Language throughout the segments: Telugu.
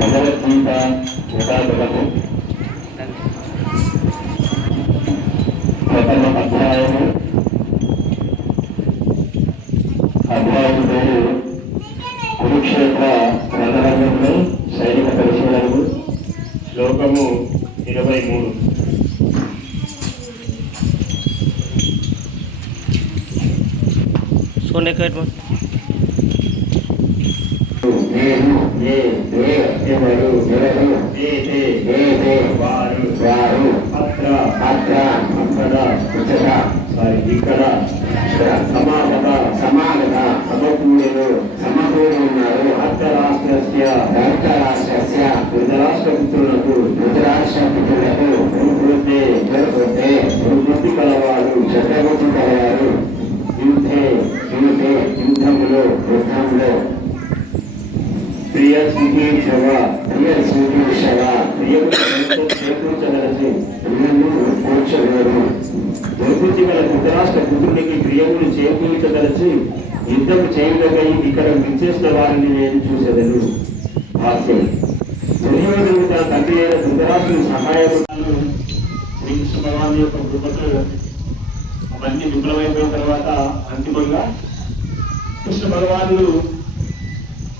భగవద్గీత యథాతథము ప్రథమ అధ్యాయము పేరు కురుక్షేత్ర రణరంగంలో సైనిక పరిశీలనలు శ్లోకము 23 सोने का ఇక్కడ సమానత సమకూరులు ఉన్నారు. అర్ధరాష్ట్రస్య ధృతరాష్ట్రపుత్రులకు వృద్ధి కలవారు చక్రవర్తి కలవారు యుద్ధంలో ప్రియ చేకూర్చగలసి కూర్చగలరు. దుర్బుద్ధి గల ధృతరాష్ట్ర పుత్రునికి ప్రియములు చేకూర్చగలసి యుద్ధము చేయుటకై ఇక్కడ విచ్చేసిన వారిని నేను చూసేదను. హాస్యం దుర్యోధనుడు తన తండ్రి అయిన ధృతరాష్ట్రుని సహాయకులను శ్రీకృష్ణ భగవాన్ యొక్క కృపతో అవన్నీ విఫలమైపోయిన తర్వాత అంతిమంగా కృష్ణ భగవానుడు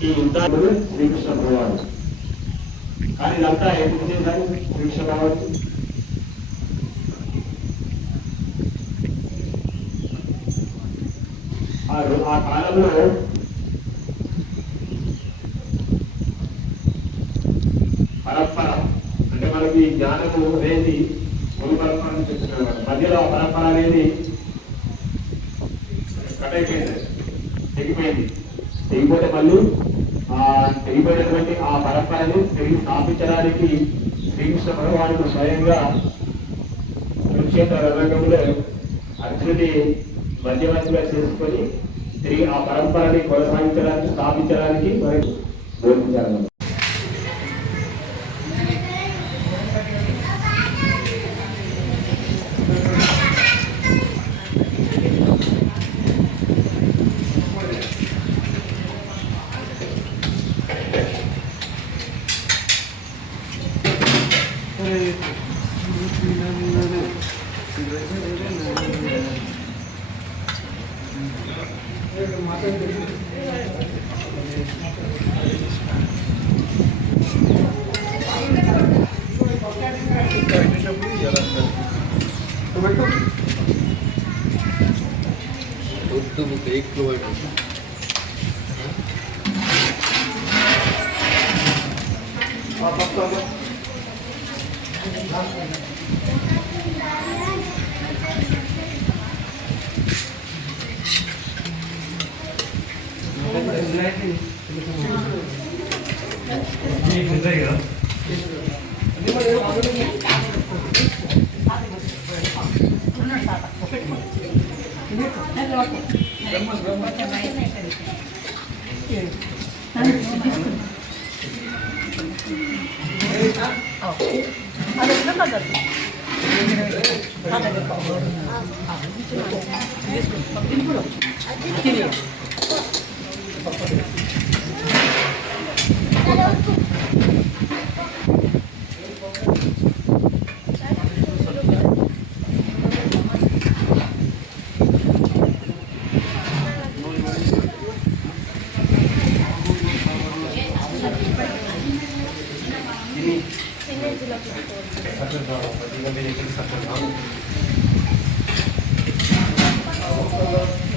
ఈ యుద్ధాలు శ్రీకృష్ణ భగవాను. కానీ ఇదంతా ఎందుకు చేశారు శ్రీకృష్ణ భగవాను? ఆ కాలంలో పరంపర అంటే మనకి జ్ఞానము అనేది గురు పరంపర మధ్యలో పరంపర అనేది కట్ అయిపోయింది, తెగిపోయింది. తెగిపోతే మళ్ళీ తెగిపోయినటువంటి ఆ పరంపరని తిరిగి స్థాపించడానికి శ్రీకృష్ణ భగవానుడు స్వయంగా కురుక్షేత్ర రంగంలో అర్జునుడి మధ్యవర్తిగా చేసుకొని తిరిగి ఆ పరంపరని కొనసాగించడానికి స్థాపించడానికి మనకి బోధించారు. एक किलोमीटर Gracias.